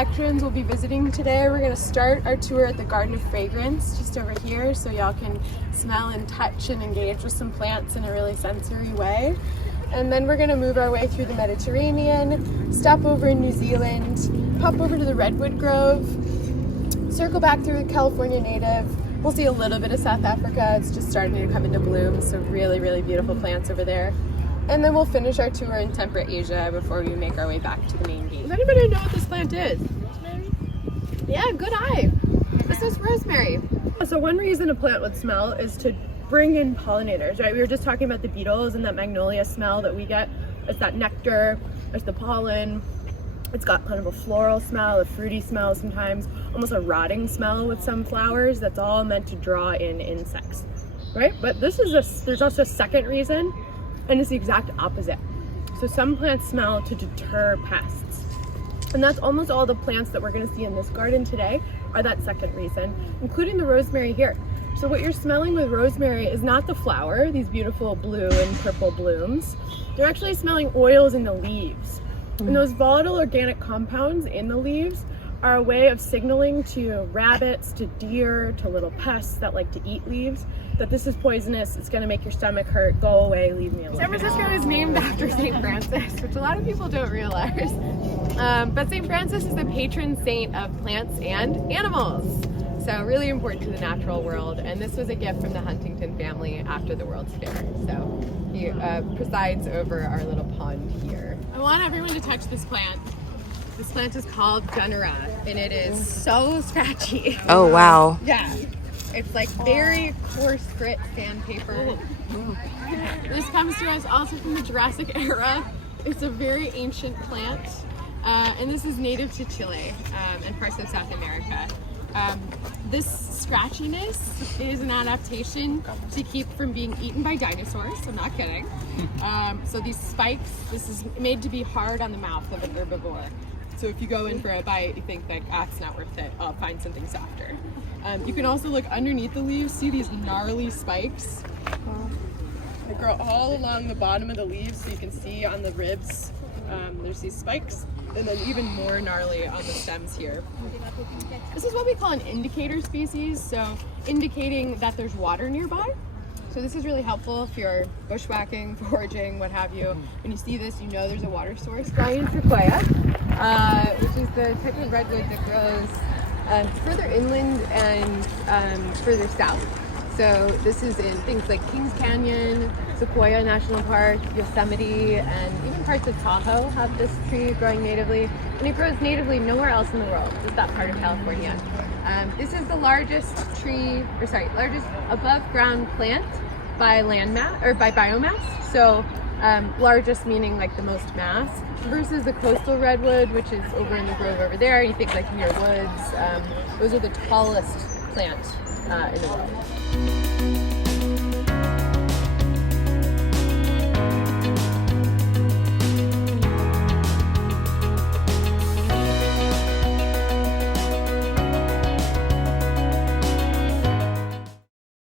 collections we'll be visiting today. We're going to start our tour at the Garden of Fragrance just over here, so y'all can smell and touch and engage with some plants in a really sensory way. And then we're going to move our way through the Mediterranean, stop over in New Zealand, pop over to the Redwood Grove, circle back through the California Native. We'll see a little bit of South Africa. It's just starting to come into bloom, so really, really beautiful plants over there. And then we'll finish our tour in temperate Asia before we make our way back to the main gate. Does anybody know what this plant is? Rosemary? Yeah, good eye. This is rosemary. So one reason a plant would smell is to bring in pollinators, right? We were just talking about the beetles and that magnolia smell that we get. It's that nectar, it's the pollen. It's got kind of a floral smell, a fruity smell sometimes, almost a rotting smell with some flowers. That's all meant to draw in insects, right? But there's also a second reason, and it's the exact opposite. So some plants smell to deter pests. And that's almost all the plants that we're gonna see in this garden today are that second reason, including the rosemary here. So what you're smelling with rosemary is not the flower, these beautiful blue and purple blooms. You're actually smelling oils in the leaves. And those volatile organic compounds in the leaves are a way of signaling to rabbits, to deer, to little pests that like to eat leaves, that this is poisonous, it's gonna make your stomach hurt, go away, leave me alone. San Francisco is named after St. Francis, which a lot of people don't realize. But St. Francis is the patron saint of plants and animals. So really important to the natural world, and this was a gift from the Huntington family after the World's Fair. So he presides over our little pond here. I want everyone to touch this plant. This plant is called Genera, and it is so scratchy. Oh, wow. Yeah. It's like very coarse grit sandpaper. This comes to us also from the Jurassic era. It's a very ancient plant, and this is native to Chile and parts of South America. This scratchiness is an adaptation to keep from being eaten by dinosaurs. I'm not kidding. So these spikes, this is made to be hard on the mouth of an herbivore. So if you go in for a bite, you think like, it's not worth it, I'll find something softer. You can also look underneath the leaves, see these gnarly spikes. They grow all along the bottom of the leaves, so you can see on the ribs, there's these spikes, and then even more gnarly on the stems here. This is what we call an indicator species, so indicating that there's water nearby. So this is really helpful if you're bushwhacking, foraging, what have you. When you see this, you know there's a water source. Giant sequoia, which is the type of redwood that grows further inland and further south. So this is in things like Kings Canyon, Sequoia National Park, Yosemite, and even parts of Tahoe have this tree growing natively. And it grows natively nowhere else in the world, just that part of California. This is the largest largest above ground plant by by biomass. So largest meaning like the most mass, versus the coastal redwood, which is over in the grove over there. You think like Muir Woods. Those are the tallest plant in the world.